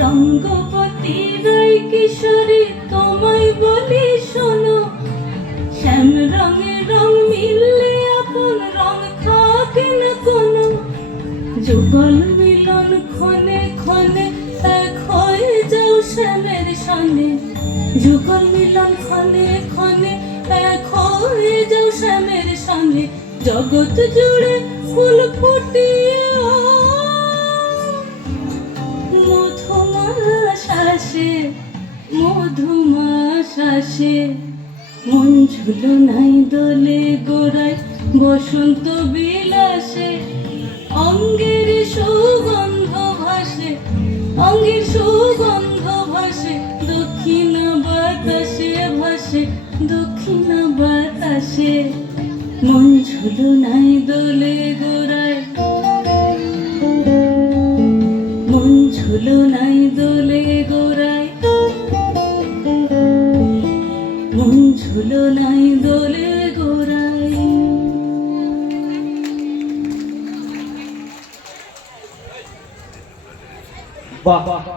রঙ্গবতী রায় কিশোরী তোমায় বলি শোনো, শ্যাম রঙে রং মিললে আপন রং থাকে না কোনো। যুগল মিলন ক্ষণে ক্ষণে এক হয়ে যাও শ্যামের সনে, যুগল মিলন ক্ষণে ক্ষণে এক হয়ে যাও শ্যামের সনে। জগৎ জুড়ে ফুল ফুটিয়ে মধুমাস আসে, মধুমাস আসে। মন ঝুলনাই দোলে গোড়ায় বসন্ত বিলাসে, অঙ্গের সুগন্ধ ভাসে, অঙ্গের সুগন্ধ ভাসে। দক্ষিণা বাতাসে ভাসে, দক্ষিণা বাতাসে। মন ঝুলনাই দোলে গোড়ায়, মন ঝুলনাই দোলে গোড়ায়, মন ঝুলনাই দোলে গোড়ায়। বাহ।